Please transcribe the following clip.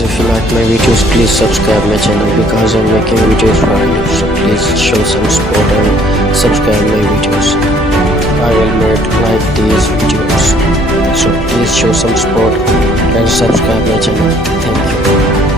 guys, if you like my videos, please subscribe my channel because I'm making videos for you. So please show some support and subscribe my videos. I will make like these videos. So please show some support and subscribe my channel. Thank you.